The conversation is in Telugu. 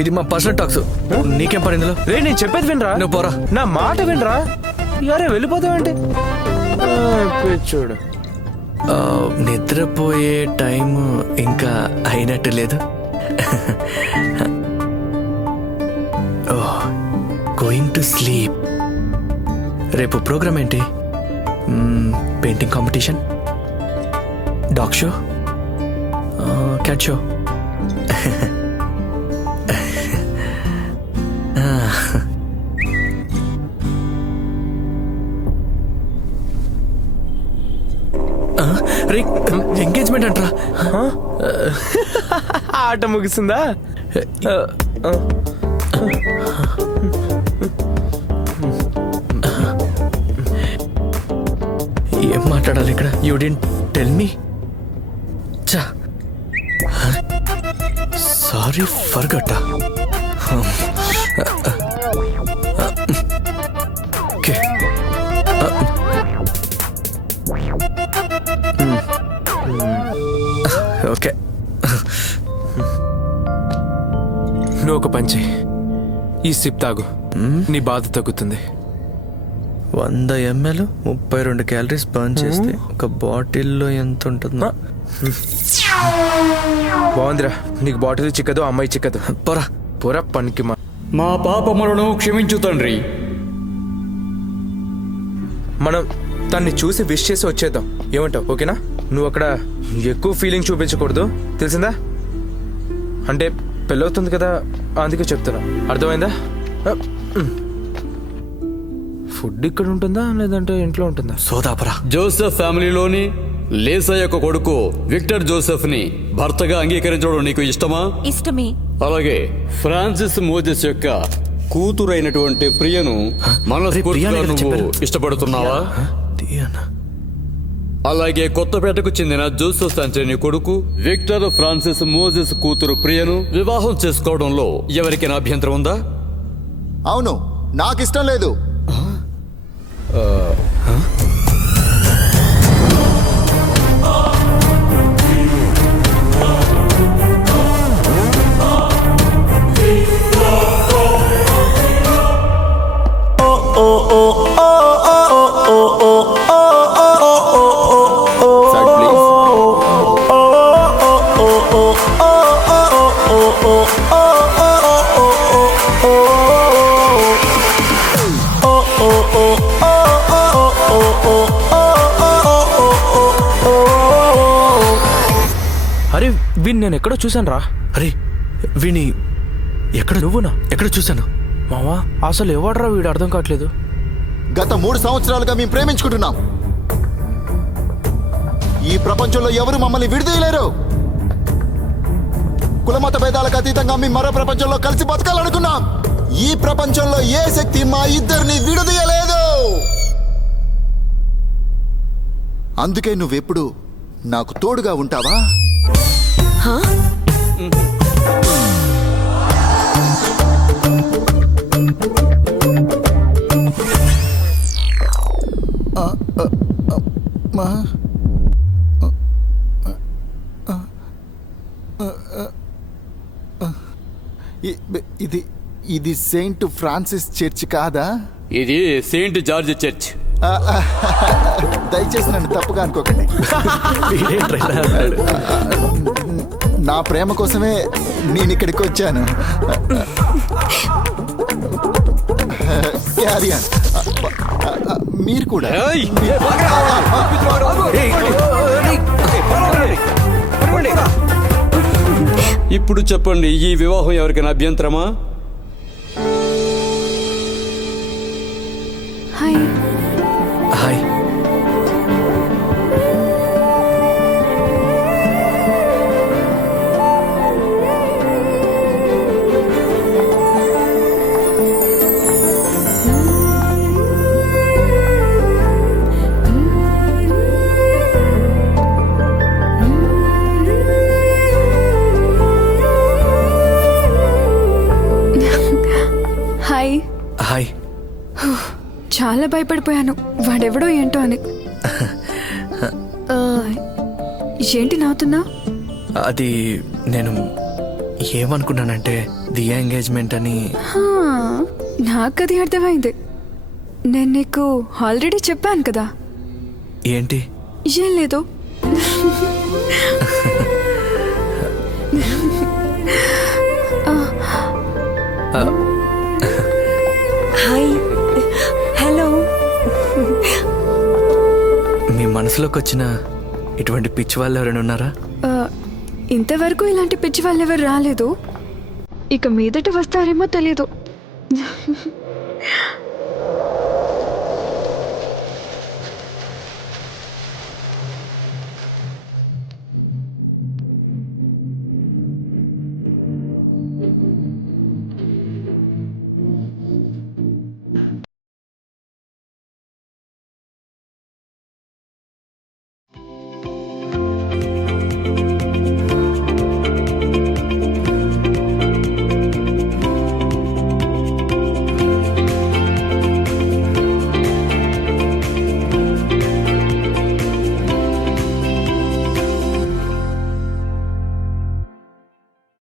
ఇది మా పర్సనల్ టాక్స్. నీకేం పని ఇందులో? రే నేను చెప్పేది వినరా? నువ్వు పోరా. నా మాట వినరా? యారే వెళ్ళిపోతావంటే చూడు. నిద్రపోయే టైం ఇంకా అయినట్టు లేదు. Going to sleep. రేపు ప్రోగ్రామ్ ఏంటి? Painting competition, dog show, cat show. Engagement అంటారా? ఆట ముగిసిందా? ఏం మాట్లాడాలి ఇక్కడ? You didn't tell me. Sorry forgot. Okay okay. నువ్వు ఒక పంచి ఈ సిప్ తాగు, నీ బాధ తగ్గుతుంది. 100 ml 32 క్యాలరీస్ బర్న్ చేస్తే ఒక బాటిల్లో ఎంత ఉంటుందో. బాగుందిరా, నీకు బాటిల్ చిక్కదు, అమ్మాయి చిక్కదు. పోరా పోరా పనికి. మా పాపములను క్షమించు తండ్రి. మనం తన్ని చూసి విష్ చేసి వచ్చేద్దాం, ఏమంటావు? ఓకేనా? నువ్వు అక్కడ ఎక్కువ ఫీలింగ్ చూపించకూడదు, తెలిసిందా? అంటే పెళ్ళవుతుంది కదా, అందుకే చెప్తున్నా. అర్థమైందా? ఫుడ్ ఇక్కడ ఉంటుందా లేదంటే ఇంట్లో ఉంటుందా? సోదాపరా. జోసెఫ్ ఫ్యామిలీలోని లేసా యొక్క కొడుకు విక్టర్ జోసెఫ్ ని భర్తగా అంగీకరించడం నీకు ఇష్టమా? ఇష్టమే. అలాగే ఫ్రాన్సిస్ మోజెస్ యొక్క కూతురైనటువంటి ప్రియను మనస్ఫూర్తిగా నువ్వు ఇష్టపడుతున్నావా? అలాగే కొత్తపేటకు చెందిన జోసెఫ్ సంచని కొడుకు విక్టర్ ఫ్రాన్సిస్ మోజెస్ కూతురు ప్రియను వివాహం చేసుకోవడంలో ఎవరికైనా అభ్యంతరం ఉందా? అవును, నాకు ఇష్టం లేదు. అరే వీణ్ నేను ఎక్కడో చూశాను రా. అరే వీణి ఎక్కడ? నువ్వునా? ఎక్కడ చూశాను? మావా అసలు ఎవడరా వీడు? అర్థం కావట్లేదు. గత 3 సంవత్సరాలుగా మేము ప్రేమించుకుంటున్నాం. ఈ ప్రపంచంలో ఎవరు మమ్మల్ని విడదీయలేరు. కులమత భేదాలకు అతీతంగా మేము మరో ప్రపంచంలో కలిసి బతకాలనుకున్నాం. ఈ ప్రపంచంలో ఏ శక్తి మా ఇద్దరిని విడదీయలేదు. అందుకే నువ్వెప్పుడు నాకు తోడుగా ఉంటావా? ఇది సెయింట్ ఫ్రాన్సిస్ చర్చ్ కాదా? ఇది సెయింట్ జార్జ్ చర్చ్. దయచేసి నన్ను తప్పుగా అనుకోకండి. నా ప్రేమ కోసమే నేను ఇక్కడికి వచ్చాను. క్యారియన్ మీరు కూడా. ఇప్పుడు చెప్పండి, ఈ వివాహం ఎవరికైనా అభ్యంతరమా? హాయ్. హాయ్. హాయ్. హాయ్. చాలా భయపడిపోయాను, వాడెవడో ఏంటో అని. ఏంటి నవ్వుతున్నా? అది నేను ఏమనుకున్నానంటే దియా ఎంగేజ్మెంట్ అని. హా, నాకది అర్థమైంది. నేను నీకు ఆల్రెడీ చెప్పాను కదా. ఏంటి? ఏం లేదు. Hi, hello. మీ మనసులోకి వచ్చిన ఇటువంటి పిచ్చి వాళ్ళు ఎవరైనా ఉన్నారా? ఆ, ఇంతవరకు ఇలాంటి పిచ్చి వాళ్ళు ఎవరు రాలేదు. ఇక మీదట వస్తారేమో తెలీదు.